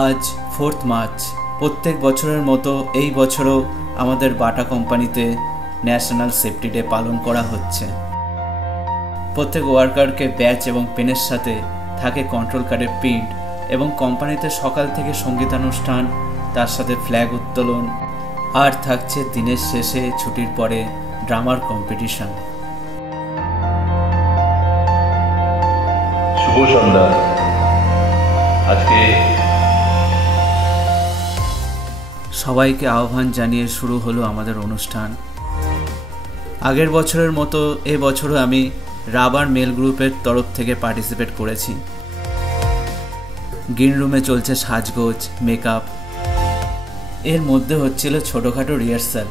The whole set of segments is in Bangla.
আজ 4 মার্চ। প্রত্যেক বছরের মতো এই বছরও আমাদের বাটা কোম্পানিতে ন্যাশনাল সেফটি ডে পালন করা হচ্ছে। প্রত্যেক ওয়ার্কারকে ব্যাচ এবং পেনের সাথে থাকে কন্ট্রোল কার্ডের প্রিন্ট এবং কোম্পানিতে সকাল থেকে সঙ্গীতানুষ্ঠান, তার সাথে ফ্ল্যাগ উত্তোলন, আর থাকছে দিনের শেষে ছুটির পরে ড্রামার কম্পিটিশন। শুভ সন্ধ্যা। আজকে সবাইকে আহ্বান জানিয়ে শুরু হলো আমাদের অনুষ্ঠান। আগের বছরের মতো এবছরও আমি রাবার মেল গ্রুপের তরফ থেকে পার্টিসিপেট করেছি। গ্রিন রুমে চলছে সাজগোজ, মেকআপ, এর মধ্যে হচ্ছিল ছোটোখাটো রিহার্সাল।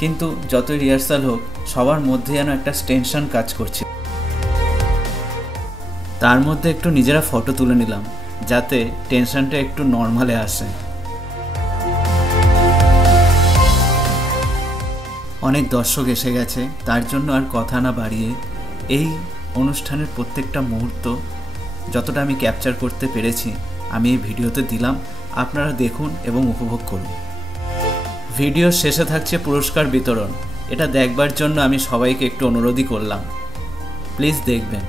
কিন্তু যতই রিহার্সাল হোক, সবার মধ্যে যেন একটা টেনশন কাজ করছে। তার মধ্যে একটু নিজেরা ফটো তুলে নিলাম, যাতে টেনশনটা একটু নর্মালে আসে। অনেক দর্শক এসে গেছে, তার জন্য আর কথা না বাড়িয়ে এই অনুষ্ঠানের প্রত্যেকটা মুহূর্ত যতটা আমি ক্যাপচার করতে পেরেছি আমি এই ভিডিওতে দিলাম। আপনারা দেখুন এবং উপভোগ করুন। ভিডিওর শেষে থাকছে পুরস্কার বিতরণ। এটা দেখবার জন্য আমি সবাইকে একটু অনুরোধই করলাম, প্লিজ দেখবেন।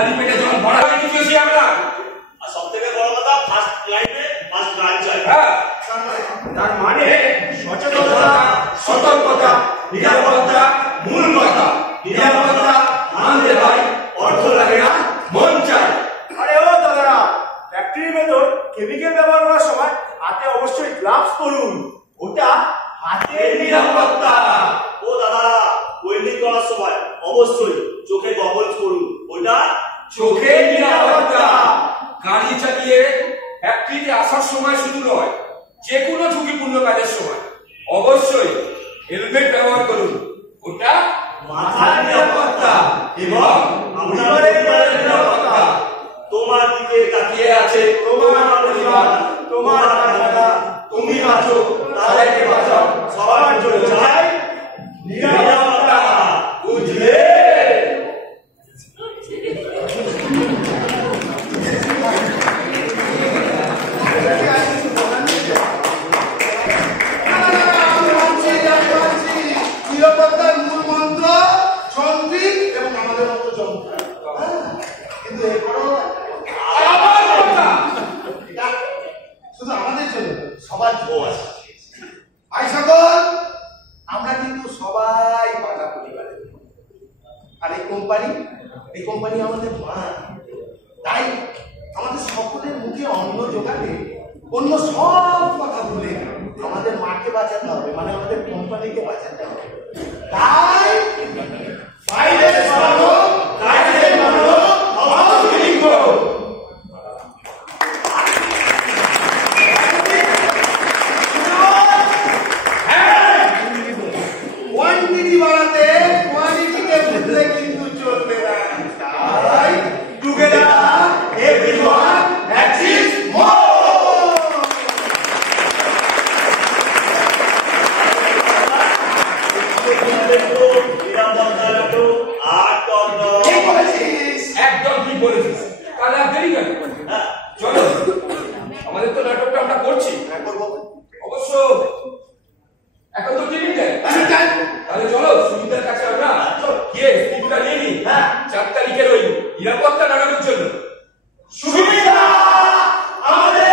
খালি পেটে যখন ভরা হয়ে গেছি আমরা, আর সবথেকে বড় কথা ফার্স্ট লাইনে ফার্স্ট গান চাই। হ্যাঁ, তার মানে সচেতনতা, সতর্কতা, নিরাপত্তা মূল কথা। নিরাপত্তা আনতে হয়, অর্থ লাগে না, মন চাই। আরে ও দাদারা, ফ্যাক্টরির ভেতর কেমিক্যাল ব্যবহার করার সময় হাতে অবশ্যই গ্লাভস পরুন, ওটা হাতের নিরাপত্তা। ও দাদারা, ওয়েল্ডিং করার সময় অবশ্যই চোখে গগলস পরুন, ওটা চোখের নিরাপত্তা। গাড়ি চালিয়ে ফ্যাক্টরিতে আসার সময় শুধু নয়, যে কোনো ঝুঁকিপূর্ণ কাজের সময় অবশ্যই হেলমেট ব্যবহার করুন, ওটা মাথার নিরাপত্তা এবং আপনার নিরাপত্তা। তোমার দিকে তাকিয়ে আছে তোমার পরিবার, তোমার কারখানা, তুমি বাঁচো, তাদেরকে বাঁচাও, সবার জন্য চাই নিরাপত্তা, বুঝলে? নিরাপত্তার মূল মন্ত্র শান্তি এবং আমাদের মতো যন্ত্র, কিন্তু এরপরও শুধু আমাদের জন্য, সবার জন্য। ভাই সকল, আমরা কিন্তু সবাই পাকা পরিবারের, আর এই কোম্পানি আমাদের মা। তাই আমাদের সকলের মুখে অন্ন জোগাড়ে অন্য সব কথা বলে আমাদের মাকে বাঁচাতে হবে, মানে আমাদের কোম্পানিকে বাঁচাতে হবে। তাই কোয়ান্টিটি বাড়াতে কোয়ালিটিকে বুঝলে কিন্তু চলবে না। তাই টুগেদার এভরিওয়ান অ্যাচিভ মোর। একদম ঠিক বলেছিস। তাহলে আর দেরি কেন, চলো, আমাদের তো নাটকটা আমরা করছি। অবশ্য এখন তো টিকিট দেয়, তাহলে চলো সুবিধার কাছে আমরা গিয়ে টিকিটটা নিয়ে নিই। 4 তারিখের ওই নিরাপত্তা নাটকের জন্য। সুবিধা আমাদের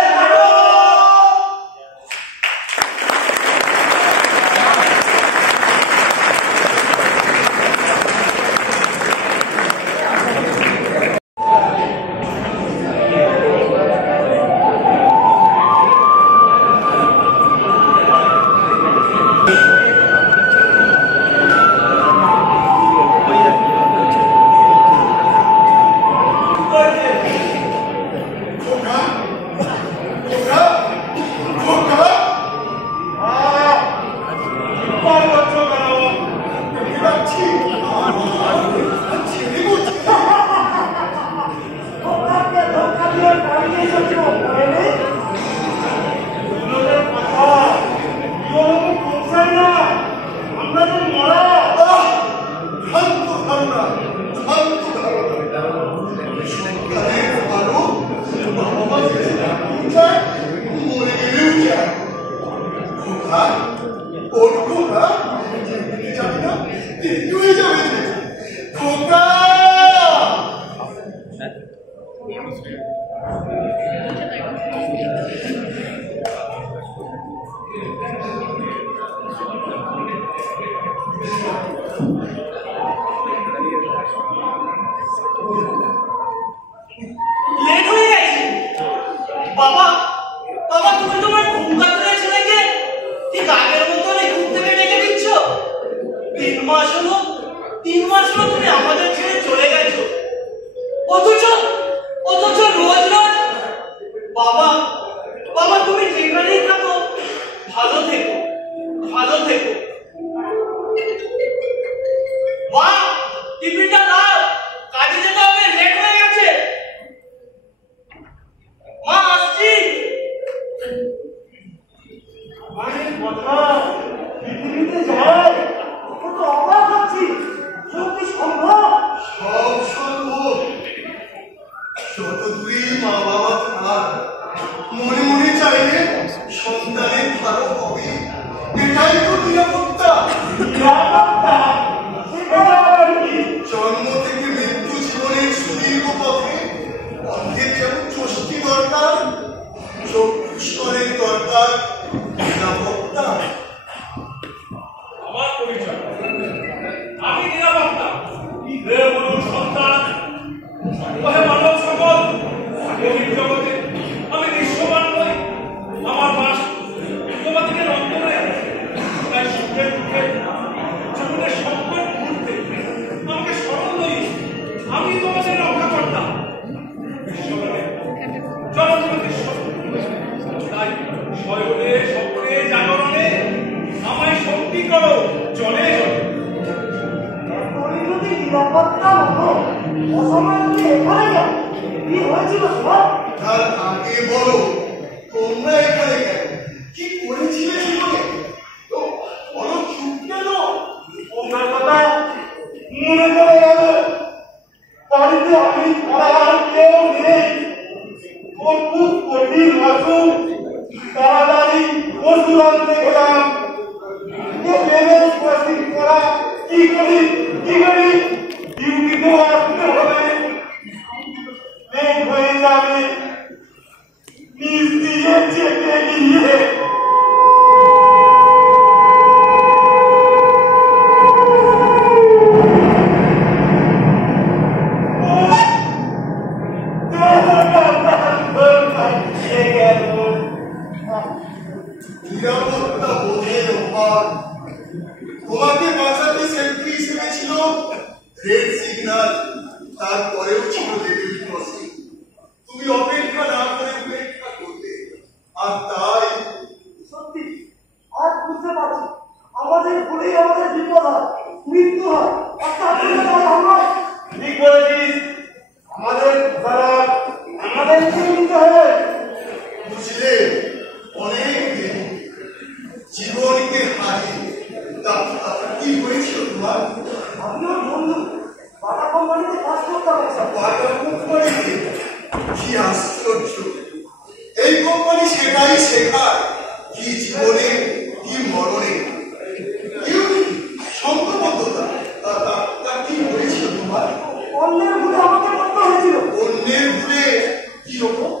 লেট হয়ে গেছে। বাবা, বাবা, তুমি তোমার ঘুম কাতুরে ছেলেকে ঠিক আগের মতো ঘুম থেকে ডেকে দিচ্ছ। 3 মাস হলো তুমি আমাদের ছেড়ে চলে গেছো, অথচ রোজ রোজ। বাবা, বাবা, তুমি যেখানেই থাকো ভালো থেকো, ভালো থেকো। মা, টিফিনটা দাও, কাজে যেতে হবে, লেট হয়ে গেছে। মা, আসছি। মায়ের কথা পৃথিবীতে যায়, ও তো অবাক হচ্ছি, সত্যি সম্ভব? সব সম্ভব। যত দূরেই মা বাবা থাক, মনে মনে চাইলে সন্তানের ভালো হবে, এটাই তো নিরাপত্তা। বছরের দরকার নিরাপত্তা। আমার পরিচয়, আমি নিরাপত্তা রে বলুন সন্তান, ওহে মানব সকল, গভীর জগতে আমি দৃশ্যমান নই। আমার বাস তোমাদেরকে রন্ধনে, তাই সুখে দুঃখে জীবনের সংকট মুহূর্তে আমাকে স্মরণ লই, আমি তোমাদের রক্ষাকর্তা। জনজীবনের তাই শয়নে স্বপ্নে জাগরণে আমায় শক্তি করো জলে জলে। তুমি যদি নিরাপত্তা হতো অসময়ে তুমি এখানে যাও, কি হয়েছিল সব? তার আগে বলো, তোমরা এখানে কেন? কি করেছিলে জীবনে? তো বলো, চুপ কেন? ওনার কথা মনে পড়ে গেল। বাড়িতে আমি ছাড়া আর কেউ নেই। ওর খুব কঠিন মাসুম, তাড়াতাড়ি ওষুধ আনতে গেলাম। কি করি ডিউটিতেও আসতে হবে, লেট হয়ে যাবে। নিজ দিয়ে চেপে গিয়ে নিরাপত্তা বোধের অভাব। তোমাকে বাঁচাতে সেফটি হিসেবে ছিল রেড সিগন্যাল, তারপরেও ছিল লেভেল ক্রসিং। তুমি অপেক্ষা না করে উপেক্ষা করতে, আর তাই সত্যি আজ বুঝতে পারছি আমাদের ভুলেই আমাদের বিপদ হয়, মৃত্যু হয়। ঠিক বলেছিস, আমাদের আমাদের চিন্তা হবে। বুঝলে, অনেক দেরি, জীবনকে হারিয়ে তা কি হয়েছিল তোমার? আমিও বন্ধু বাটা কোম্পানিতে কাজ করতাম। বাটা কোম্পানিতে? কি আশ্চর্য! এই কোম্পানি সেটাই শেখায়, কি জীবনে কি মরণে। সংঘবদ্ধতা, তা কি হয়েছিল তোমার? অন্যের ভুলে আমাকে করতে হয়েছিল। অন্যের ভুলে কি রকম?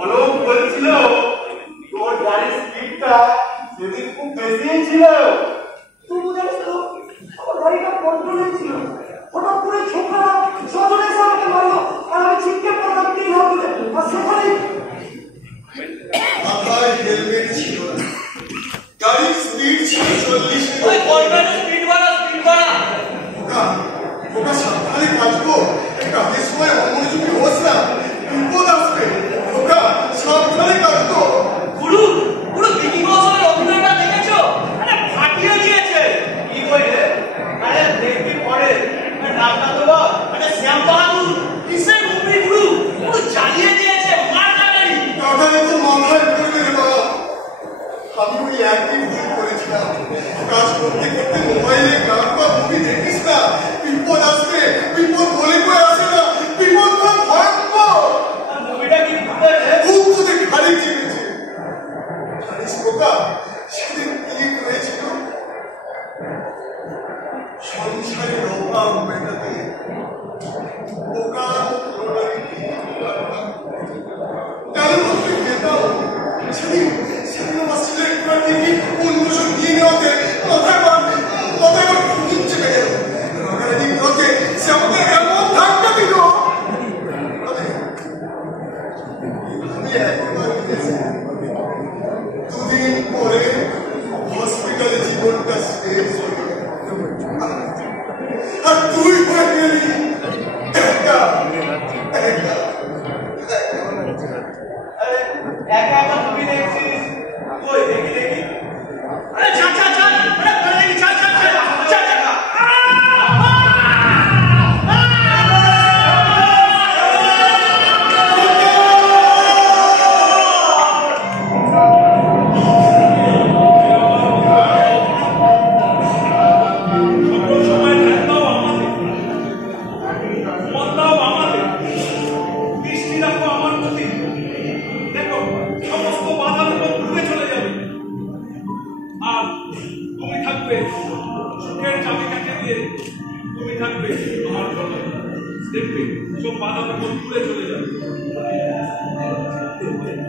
অলোক বলছিল তোর গাড়ির স্পিডটা সেদিন খুব বেশি ছিল। তুমি জানিস তো আমার গাড়িটা কন্ট্রোলে ছিল। হঠাৎ করে ছোকরা সজনে এসে আমাকে মারলো, আর আমি ছিটকে পড়লাম তিন হাত ধরে। আর সেখানেই মাথায় হেলমেট ছিল না, গাড়ির স্পিড ছিল 40। ওই বলবেন স্পিড বাড়া। ওটা সাবধানে কাটবো, কাজের সময় অমনোযোগী হোস না, বিপদ আসবে। ওটা সাবধানে কাটবো। গুরু পুরো বিকি কৌশলের অভিনয়টা দেখেছো? আরে ফাটিয়ে দিয়েছে। কি কইলে? আরে দেখবি পরে নামটা তো বল। আরে শ্যাম বাহাদুর কিসের মুভি গুরু পুরো জ্বালিয়ে দিয়েছে। মার কাটারি কাটারে তো মাথায় পড়বে রে বাবা। আমি ওই একই ভুল করেছিলাম। কাজ করতে করতে মোবাইলে গান বা মুভি দেখিস না, বিপদ আসবে। বিপদ বলে কয়ে আসে না, বিপদ খুব ভয়ঙ্কর। মুভিটা কি করেছে? খুব তোদের ঘাড়ি চেপেছে। জানিস খোকা, সেদিন কি হয়েছিল? সংসারের অভাব মেটাতে খোকা সেদিন আমার সিলেক্ট করে দেখি উন্মোচন দিয়ে নেওয়াতে মাথায় খুব চেপে গেল। রাগারাগি করতে সে আমাকে এমন ধাক্কা দিল, আমি একেবারে দুদিন পরে হসপিটালে জীবনটা শেষ হয়ে গেল। আর তুই হয়ে গেলি একা একা। একা একা মুভি দেখছিস? কই দেখি দেখি। আরে ছাড় ছাড় ছাড়। আরে পড়ে দেখি, ছাড় ছাড় ছাড় ছাড় ছাড়। দেখবে সব বাধা বিপদ দূরে চলে যাবে। Goodbye.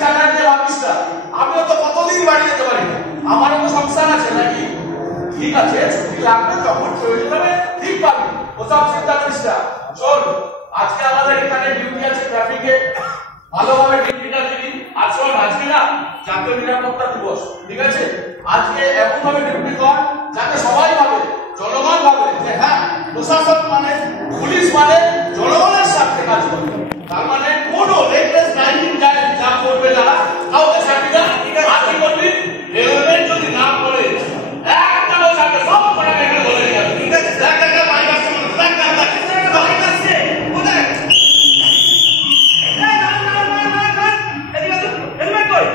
চালান দিয়ে ভাবিস না, আমিও তো কতদিন বাড়ি যেতে পারি না, আমারও তো সংসার আছে নাকি। ঠিক আছে, ছুটি লাগবে যখন প্রয়োজন হবে ঠিক পাবি, ওসব চিন্তা করিস না। শোন, আজকে আমাদের এখানে ডিউটি আছে ট্রাফিকে, ভালোভাবে ডিউটিটা দিবি। আর শোন, আজকে না জাতীয় নিরাপত্তা দিবস, ঠিক আছে? আজকে এমন ভাবে ডিউটি কর যাতে সবাই ভাবে, জনগণ ভাবে যে হ্যাঁ প্রশাসন মানে, পুলিশ মানে জনগণের সাথে কাজ করে। তার মানে কোনো লেকলেস ড্রাইভিং যা করবে না, কাউকে ছাড়বি না। আর কি করবি, হেলমেট যদি না পরে একটাও ছাড়বে, সব কটা মেরে বলে যাবে, ঠিক আছে? দেখ দেখ বাইক আসছে, দেখ দেখ দেখ বাইক আসছে, কোথায়? হেলমেট কই?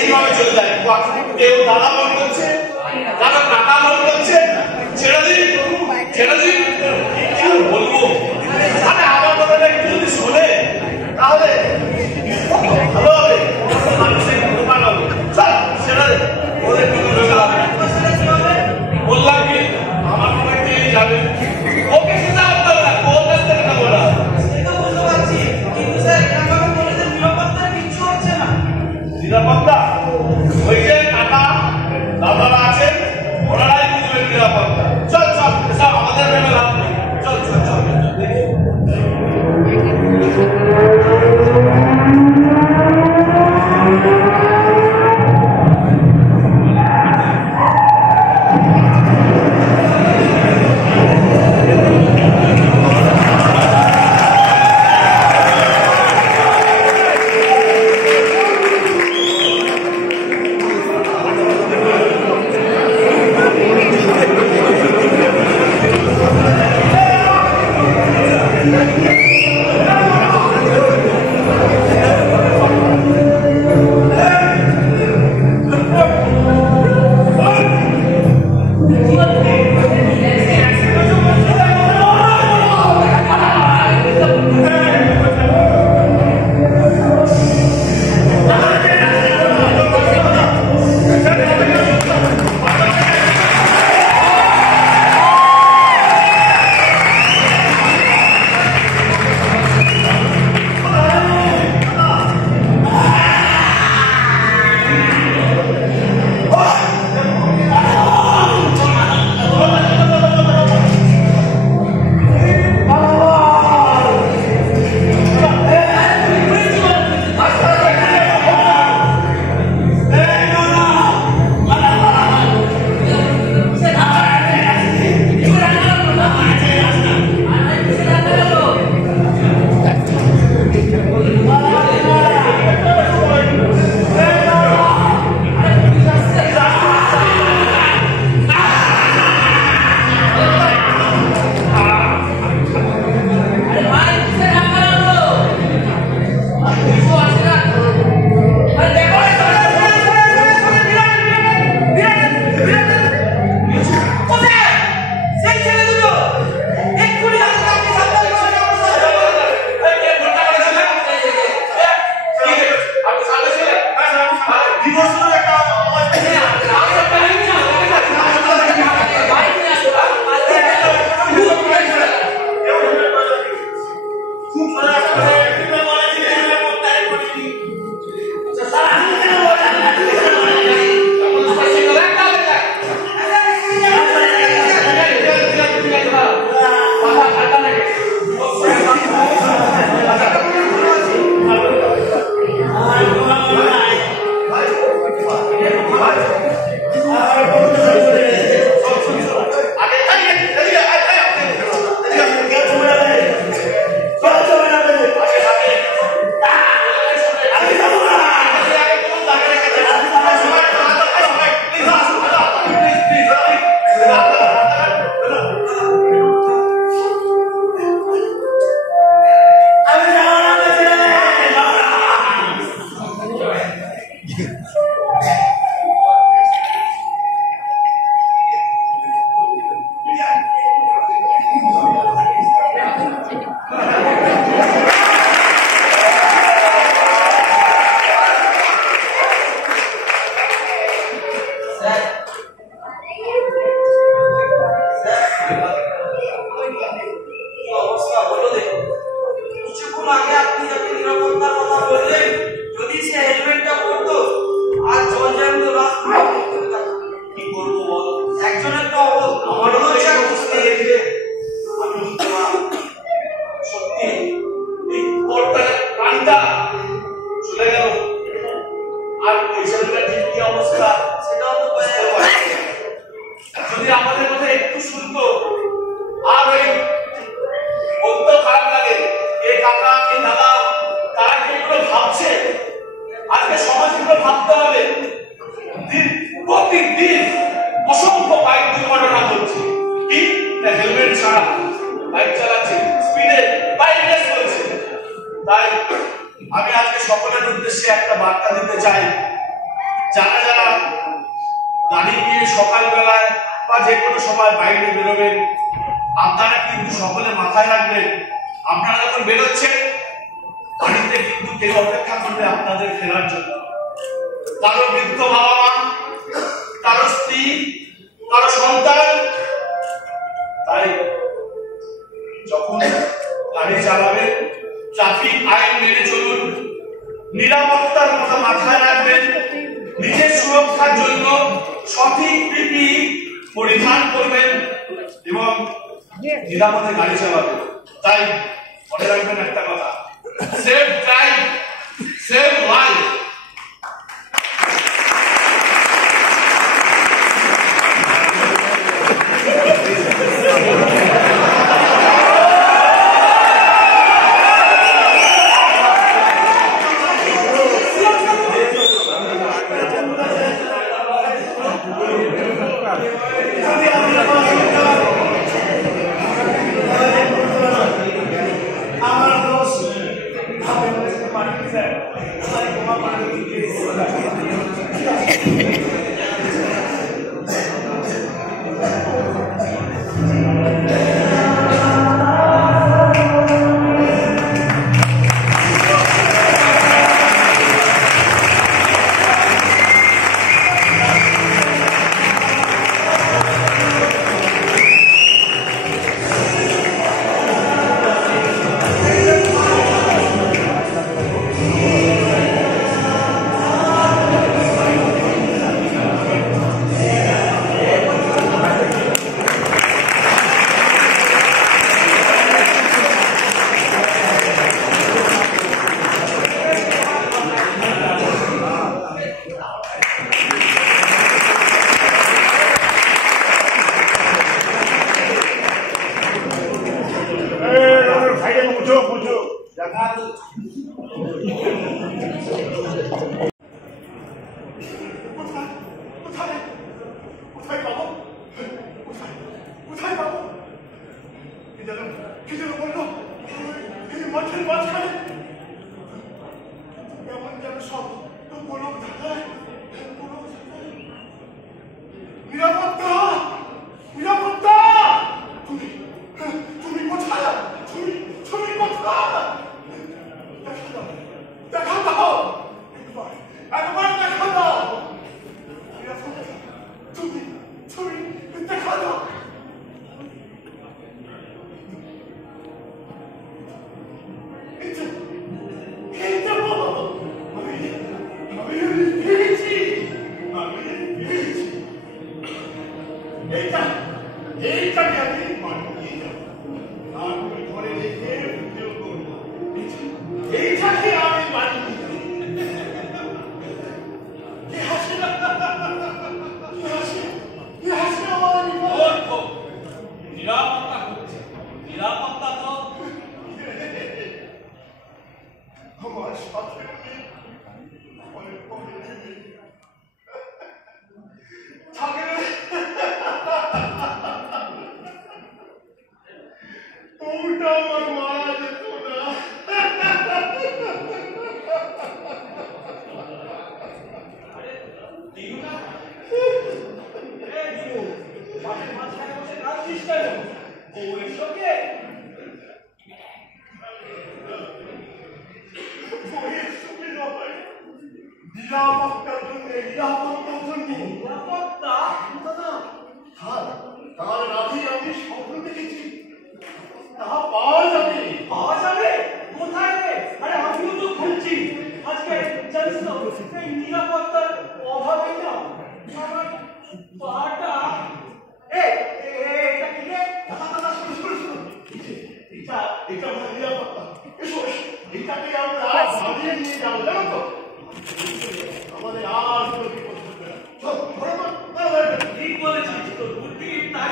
এইভাবে চলে যায়, কেউ দাদা মন করছে, কারো কাকা মন করছে, ছেড়ে দিন কি বলবো। আরে আমার কথাটা একটু যদি শোনে তাহলে ভালো হবে, মানুষের উপকার হবে। ছেড়ে দে, ওদের কোনো ব্যাপার হবে। বললাম কি আমার মনে পেয়ে যাবে, ওকে চিন্তা করতে হবে না, ওর কাছ থেকে নেবো না। সেটা বুঝতে পারছি, কিন্তু স্যার এরকম বলে যে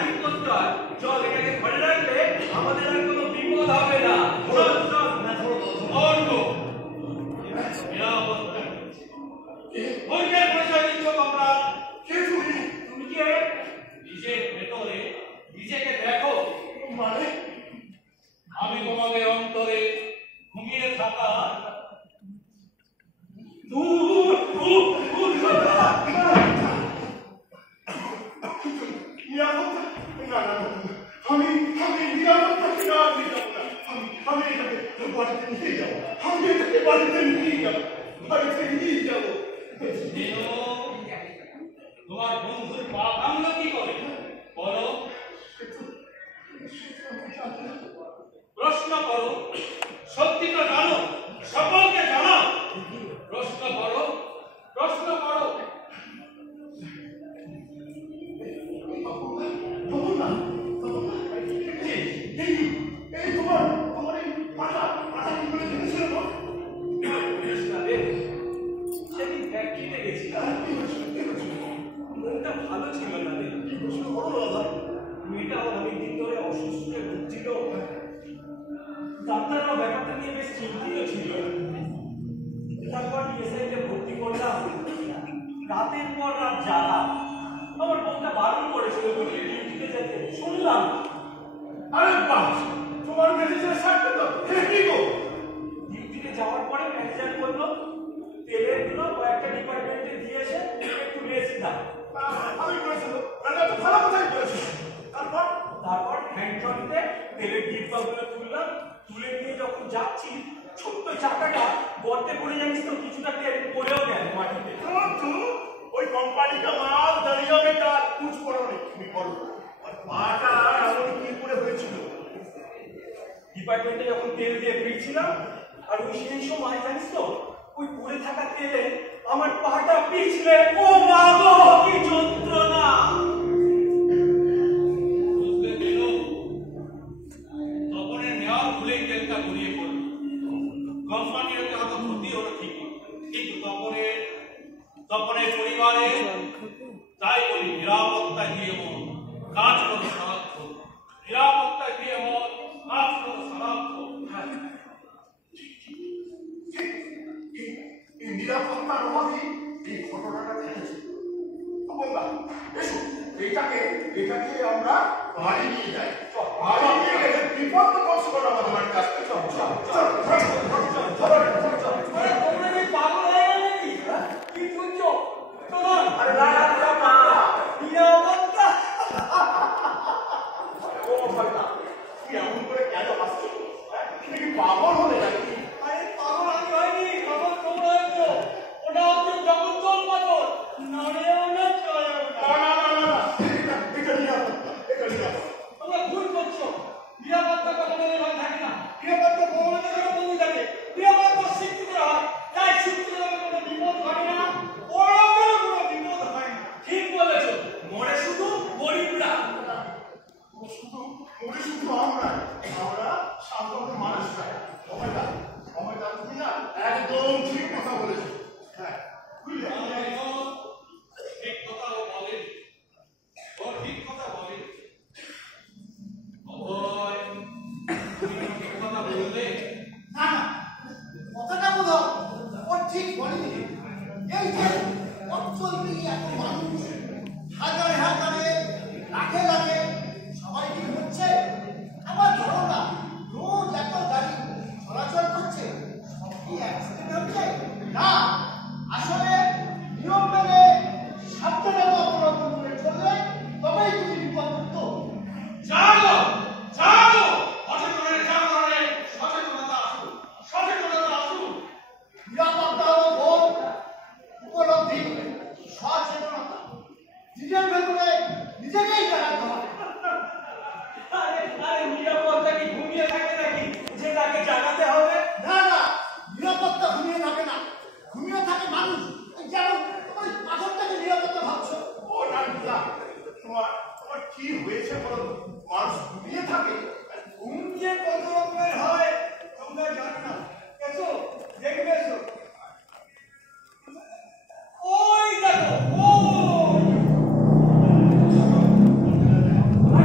ঠিক করতে হয়। চল এটাকে ধরে রাখলে আমাদের আর কোনো বিপদ হবে না। চল চল অর্ঘ ওইটার পরিচয় দিচ্ছ তোমরা কে? তুমি কে? নিজের ভেতরে নিজেকে দেখো। মানে আমি তোমাদের অন্তরে ঘুমিয়ে থাকা তোমার বন্ধুর পা ভাঙলো কি করে বলো? প্রশ্ন করো, সত্যি তো জানো, সকলকে জানাও। প্রশ্ন করো, প্রশ্ন করো। সেদিন ফ্যাক্টরিতে গেছিলাম, মনটা ভালো ছিল না রে। মেয়েটা অনেকদিন ধরে অসুস্থ ভুগছিল, ডাক্তাররা ব্যাপারটা নিয়ে বেশ চিন্তিত ছিল। তারপর ডিএসআইতে ভর্তি করলাম, রাতের পর রাত জাগা। আমার বোনটা বারণ করেছিল বলে ডিউটিতে যেতে, শুনলাম। আরে বাহ, তোমার মেডিসিনের সাথে তো ঠিক গো। ডিউটিতে যাওয়ার পরে ম্যানেজার বললো তেলের গুলো কয়েকটা ডিপার্টমেন্টে দিয়ে এসে একটু রেস্ট দাও। আমি বলেছিল তো ভালো কথাই বলেছিল। তারপর হ্যান্ড ট্রলিতে তেলের ডিব্বাগুলো তুললাম, তুলে নিয়ে যখন যাচ্ছি ছোট্ট চাকাটা গর্তে পড়ে জানিস তো কিছুটা তেল পড়েও গেল মাটিতে। ওই কোম্পানিটা মাল দাঁড়িয়ে হবে তার কুচ পড়ো নেই। তুমি বলো পাটা এমন কি করে হয়েছিল? ডিপার্টমেন্টে যখন তেল দিয়ে ফিরছিলাম, আর ওই সেই সময় জানিস তো ওই পড়ে থাকা তেলে আমার পাটা পিছলে। ও মা গো, কি যন্ত্রণা! তপনের নেওয়া ভুলে তেলটা গড়িয়ে পড়ল। কোম্পানির হয়তো ক্ষতি হলো ঠিকই, কিন্তু তপনের পরিবারে তাই বলি নিরাপত্তা দিয়ে মন কাজ করো সারাক্ষণ। নিরাপত্তা দিয়ে মন কাজ করো সারাক্ষণ। নিরাপত্তার অভাবই এই ঘটনাটা ঘটেছে। এসো এটাকে আমরা বাড়ি নিয়ে যাই। বাড়ি নিয়ে গেলে বিপদ তো কষ্ট করে আমাদের কাছ থেকে। কি শুনছো? আরে না নিরাপত্তা। ও ভাইটা তুই এমন করে কেন আসছো? তুমি কি পাগল হলে নাকি? আরে পাগল আমি হয়নি, পাগল তোমরা হয়েছো। ওটা হচ্ছে জগদ্দল পাগল, নড়েও না চলেও না। এটা নিরাপত্তা। তোমরা ভুল করছো। নিরাপত্তা কখনো ভালো থাকে না। নিরাপত্তা ভগবানের জন্য বন্ধু থাকে। নিরাপত্তা শিক্ষিত হয়, তাই শিক্ষিত কোনো বিপদ ঘটে না, ওরকম কোনো বিপদ হয় না। ঠিক বলেছো, মরে শুধু গরিবরা। শুধু আমরা সাধারণ মানুষরা। তুমি না একদম ঠিক কথা বলেছো। হ্যাঁ বুঝলে, ঠিক কথা বলে, ও ঠিক কথা বলে। ঠিক কথা বললে না কথাটা বলো, ও ঠিক বলেনি। এই যে অঞ্চলটি এত মানুষ, হাজারে হাজারে লাখে লাখে সবাই কি হচ্ছে? আবার ধরো না রোজ এত গাড়ি চলাচল করছে, সব কি অ্যাক্সিডেন্ট হচ্ছে? না, আসলে নিয়ম মেনে সাবধানতা অবলম্বন করে চললে তবেই তুমি বিপদমুক্ত। জানো সচেতনতা আসুন। নিরাপত্তা ও বোধ, উপলব্ধি, সচেতনতা নিজের ভেতরে নিজেকেই জানাতে হবে। আরে নিরাপত্তা কি ঘুমিয়ে থাকে নাকি যে তাকে জানাতে হবে? না নিরাপত্তা ঘুমিয়ে থাকে না, ঘুমিয়ে থাকে মানুষ। যেমন ওই পাথরটাকে নিরাপত্তা ভাবছো। ও না তোমার কি হয়েছে বলো? মানুষ ঘুমিয়ে থাকে? ঘুম যে কত রকমের হয় তোমরা জানো না। এসো দেখবে, এসো। ওই দেখো, ওই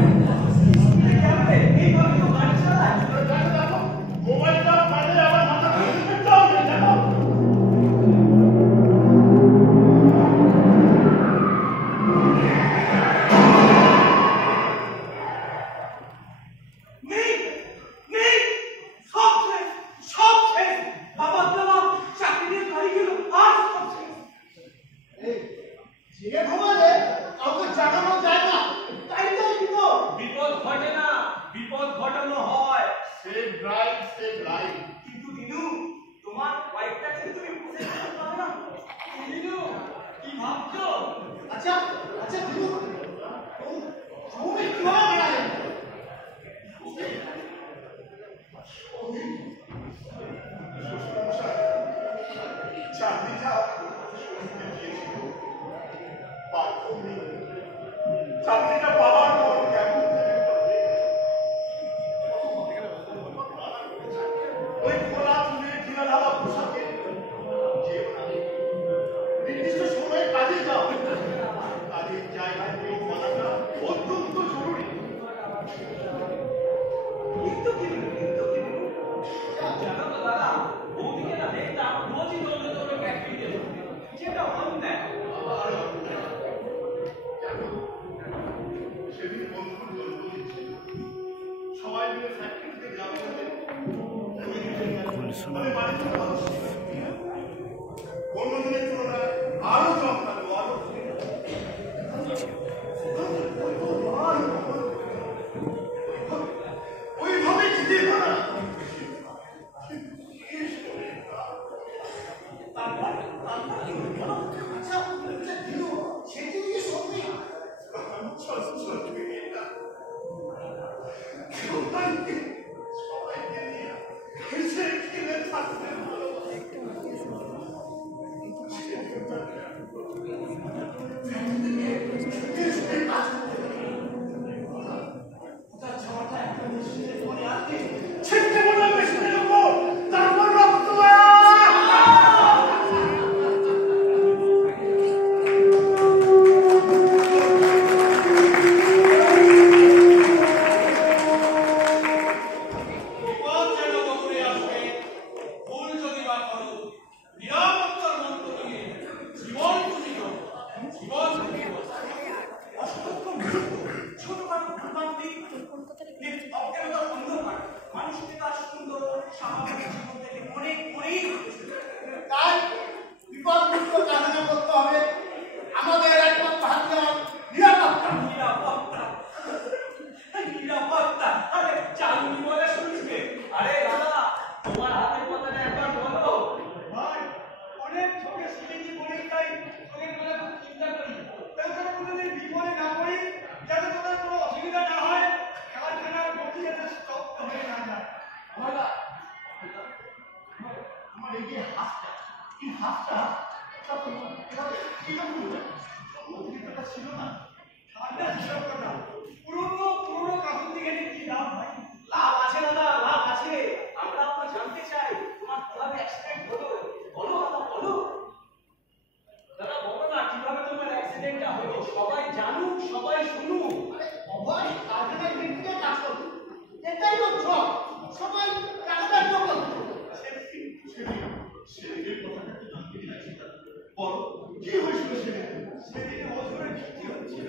আচ্ছা দিনু তুমি কিভাবে বানালে চাকরিটা চাকরিটা পাওয়ার পর কেমন ওই খোলা চুলে ঢিলা ঢালা পোশাকে নির্দিষ্ট সময়ে কাজে যাও কাজের জায়গায় নিয়োগ করাটা অত্যন্ত জরুরি কিন্তু জানো তো দাদা ওদিকে না দেখতাম রোজই দৌড়ে দৌড়ে ফ্যাক্টরিতে যেটা অন্যায় সেদিন বন্ধুর জন্মদিন ছিল সবাই মিলে ফ্যাক্টরিতে যাবে অন্যদিনের তুলনায় আরো জমকালো আরো ওইভাবে যেতে পারা আচ্ছা দিনু সেটি কি সত্যি সবাইকে নিয়ে হেসে খেলে থাকতে ছিটকে বললাম মেশিনের উপর তারপর রক্ত বিপদ যেন দৌড়ে আসবে ভুল যদি বা করো নিরাপত্তার মন্ত্র নিয়ে জীবন খুঁজিল জীবন খুঁজিল ছোটখাটো ভূতান্তি অজ্ঞানতার অন্ধকার মানুষকে তার সুন্দর স্বাভাবিক জীবন থেকে অনেক অনেক তাই বিপদমুক্ত কামনা করতে হবে আমাদের একমাত্র হাতিয়ার নিরাপত্তা নিরাপত্তা নিরাপত্তা আরে চালুনি বলে শুনবে আরে দাদা তোমার হাতের কথাটা একবার বলো ভাই অনেক ঠকে শুনেছি বলেই তাই তোকে তোরা খুব চিন্তা করি তাছাড়া কোনোদিন বিপদে না পড়ি যাতে তোদের কোনো অসুবিধা না হয় কারখানার গতি যাতে স্টপ হয়ে না যায় আমার এই যে হাতটা এই হাতটা অধিকতা ছিল না ঠান্ডা ছিল কথা পুরোনো কাগজ থেকে কি লাভ ভাই লাভ আছে দাদা লাভ আছে আমরা আপনার জানতে চাই তোমার কিভাবে অ্যাক্সিডেন্ট হলো বলো দাদা বলো দাদা বলো না কিভাবে তোমার অ্যাক্সিডেন্টটা হলো সবাই জানুক সবাই শুনুক আরে সবাই কারখানায় বিক্রিতে কাজ করবে এটাই তো জব সবাই কাগজের জন্য সেদিনের কথাটা তো জানতে চাইছি বলো কি হয়েছিল সেদিন সেদিন ওজনের ক্ষতি হচ্ছিল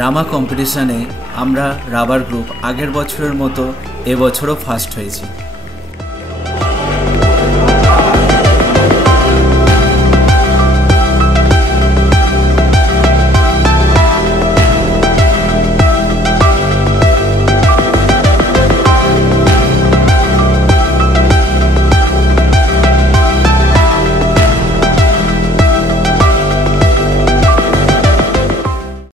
ড্রামা কম্পিটিশনে আমরা রাবার গ্রুপ আগের বছরের মতো এবছরও ফার্স্ট হয়েছি।